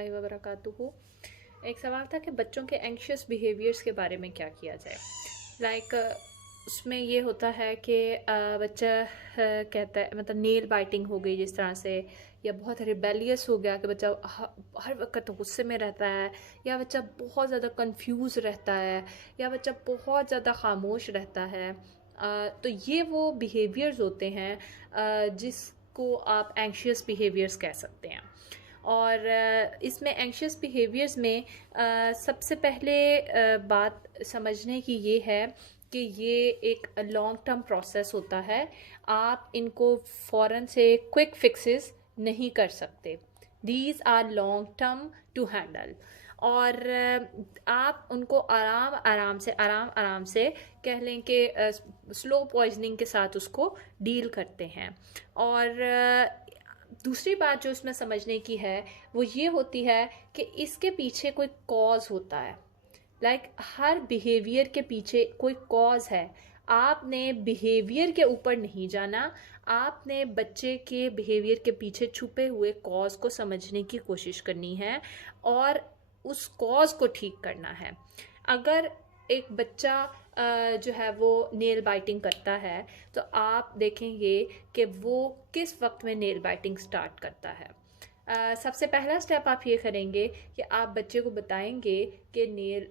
रहमतुल्लाहि व बरकातुहू। एक सवाल था कि बच्चों के एंग्शियस बिहेवियर्स के बारे में क्या किया जाए। उसमें ये होता है कि बच्चा कहता है, मतलब नेल बाइटिंग हो गई जिस तरह से, या बहुत रिबेलियस हो गया कि बच्चा हर वक्त गुस्से में रहता है, या बच्चा बहुत ज़्यादा कंफ्यूज रहता है, या बच्चा बहुत ज़्यादा खामोश रहता है। तो ये वो बिहेवियर्स होते हैं जिसको आप एंग्शियस बिहेवियर्स कह सकते हैं। और इसमें एंग्शियस बिहेवियर्स में सबसे पहले बात समझने की ये है कि ये एक लॉन्ग टर्म प्रोसेस होता है। आप इनको फ़ौरन से क्विक फिक्सेस नहीं कर सकते। These are long term to handle. और आप उनको आराम आराम से कह लें कि स्लो पॉइजनिंग के साथ उसको डील करते हैं। और दूसरी बात जो इसमें समझने की है वो ये होती है कि इसके पीछे कोई कॉज होता है। हर बिहेवियर के पीछे कोई कॉज है। आपने बिहेवियर के ऊपर नहीं जाना, आपने बच्चे के बिहेवियर के पीछे छुपे हुए कॉज को समझने की कोशिश करनी है और उस कॉज को ठीक करना है। अगर एक बच्चा जो है वो नेल बाइटिंग करता है तो आप देखेंगे कि वो किस वक्त में नेल बाइटिंग स्टार्ट करता है। सबसे पहला स्टेप आप ये करेंगे कि आप बच्चे को बताएंगे कि नेल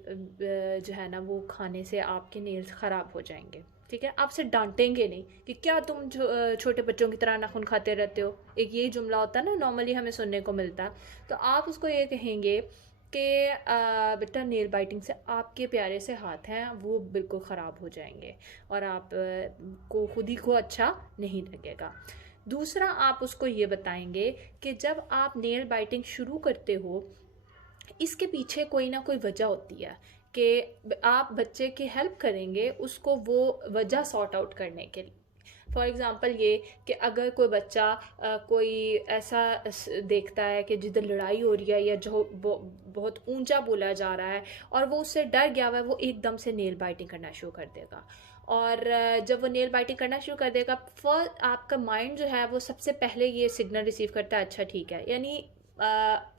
जो है ना वो खाने से आपके नेल्स ख़राब हो जाएंगे। ठीक है, आपसे डांटेंगे नहीं कि क्या तुम छोटे बच्चों की तरह नाखून खाते रहते हो। एक यही जुमला होता है ना, नॉर्मली हमें सुनने को मिलता है। तो आप उसको ये कहेंगे कि बेटा नेल बाइटिंग से आपके प्यारे से हाथ हैं वो बिल्कुल ख़राब हो जाएंगे और आप को खुद ही को अच्छा नहीं लगेगा। दूसरा, आप उसको ये बताएंगे कि जब आप नेल बाइटिंग शुरू करते हो इसके पीछे कोई ना कोई वजह होती है कि आप बच्चे की हेल्प करेंगे उसको वो वजह सॉर्ट आउट करने के लिए। फॉर एग्ज़ाम्पल ये कि अगर कोई बच्चा कोई ऐसा देखता है कि जिधर लड़ाई हो रही है या जो बहुत ऊंचा बोला जा रहा है और वो उससे डर गया हुआ है, वो एकदम से नेल बाइटिंग करना शुरू कर देगा। और जब वो नेल बाइटिंग करना शुरू कर देगा, फर्स्ट आपका माइंड जो है वो सबसे पहले ये सिग्नल रिसीव करता है, अच्छा ठीक है, यानी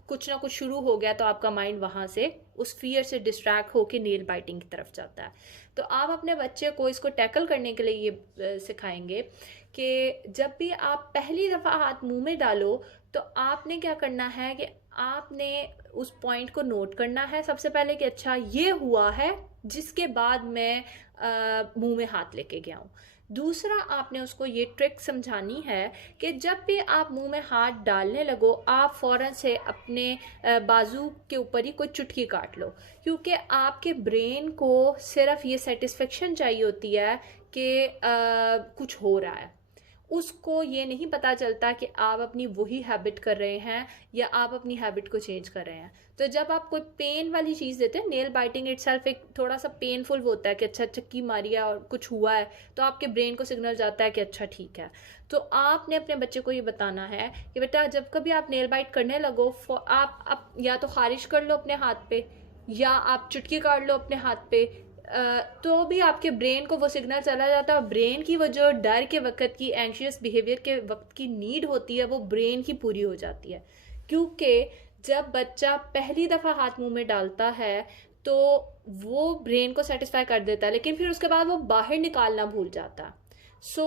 कुछ ना कुछ शुरू हो गया। तो आपका माइंड वहाँ से उस फियर से डिस्ट्रैक्ट होकर नेल बाइटिंग की तरफ जाता है। तो आप अपने बच्चे को इसको टैकल करने के लिए ये सिखाएंगे कि जब भी आप पहली दफ़ा हाथ मुंह में डालो तो आपने क्या करना है कि आपने उस पॉइंट को नोट करना है सबसे पहले कि अच्छा ये हुआ है, जिसके बाद मैं मुंह में हाथ लेके गया हूँ। दूसरा, आपने उसको ये ट्रिक समझानी है कि जब भी आप मुंह में हाथ डालने लगो आप फ़ौरन से अपने बाजू के ऊपर ही कोई चुटकी काट लो, क्योंकि आपके ब्रेन को सिर्फ ये सेटिस्फेक्शन चाहिए होती है कि कुछ हो रहा है। उसको ये नहीं पता चलता कि आप अपनी वही हैबिट कर रहे हैं या आप अपनी हैबिट को चेंज कर रहे हैं। तो जब आप कोई पेन वाली चीज़ देते हैं, नेल बाइटिंग इटसेल्फ एक थोड़ा सा पेनफुल होता है कि अच्छा चक्की मारी है और कुछ हुआ है, तो आपके ब्रेन को सिग्नल जाता है कि अच्छा ठीक है। तो आपने अपने बच्चे को ये बताना है कि बेटा जब कभी आप नेल बाइट करने लगो आप या तो खारिश कर लो अपने हाथ पे या आप चुटकी काट लो अपने हाथ पे। तो भी आपके ब्रेन को वो सिग्नल चला जाता है और ब्रेन की वो जो डर के वक्त की, एंग्शियस बिहेवियर के वक्त की नीड होती है वो ब्रेन की पूरी हो जाती है। क्योंकि जब बच्चा पहली दफ़ा हाथ मुंह में डालता है तो वो ब्रेन को सेटिस्फाई कर देता है, लेकिन फिर उसके बाद वो बाहर निकालना भूल जाता है। सो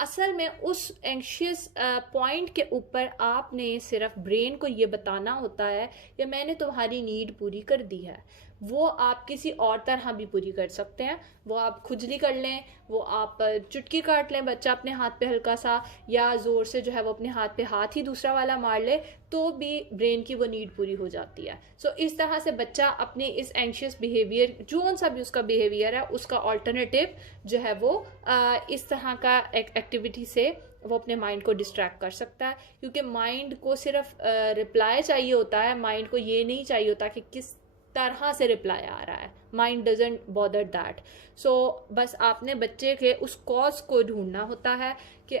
असल में उस एंग्शियस पॉइंट के ऊपर आपने सिर्फ ब्रेन को ये बताना होता है कि मैंने तुम्हारी नीड पूरी कर दी है। वो आप किसी और तरह भी पूरी कर सकते हैं। वो आप खुजली कर लें, वो आप चुटकी काट लें बच्चा अपने हाथ पे हल्का सा, या ज़ोर से जो है वो अपने हाथ पे हाथ ही दूसरा वाला मार ले, तो भी ब्रेन की वो नीड पूरी हो जाती है। सो इस तरह से बच्चा अपने इस एंग्शियस बिहेवियर, जो सा भी उसका बिहेवियर है, उसका ऑल्टरनेटिव जो है वो इस तरह का एक्टिविटी से वो अपने माइंड को डिस्ट्रैक्ट कर सकता है। क्योंकि माइंड को सिर्फ रिप्लाई चाहिए होता है, माइंड को ये नहीं चाहिए होता कि किस तरह से रिप्लाई आ रहा है। Mind doesn't bother that. So बस आपने बच्चे के उस कॉज को ढूंढना होता है कि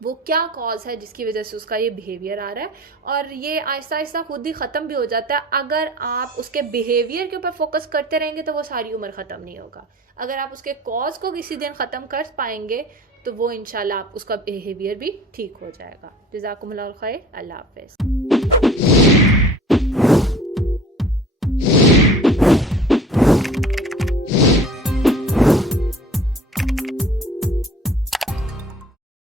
वो क्या कॉज है जिसकी वजह से उसका ये बिहेवियर आ रहा है, और ये आहिस्ता आहिस्ता खुद ही ख़त्म भी हो जाता है। अगर आप उसके बिहेवियर के ऊपर फोकस करते रहेंगे तो वो सारी उम्र ख़त्म नहीं होगा। अगर आप उसके कॉज को किसी दिन ख़त्म कर पाएंगे तो वो इंशाल्लाह आप उसका बिहेवियर भी ठीक हो जाएगा। जज़ाकुमुल्लाह खैर। अल्लाह हाफ़िज़।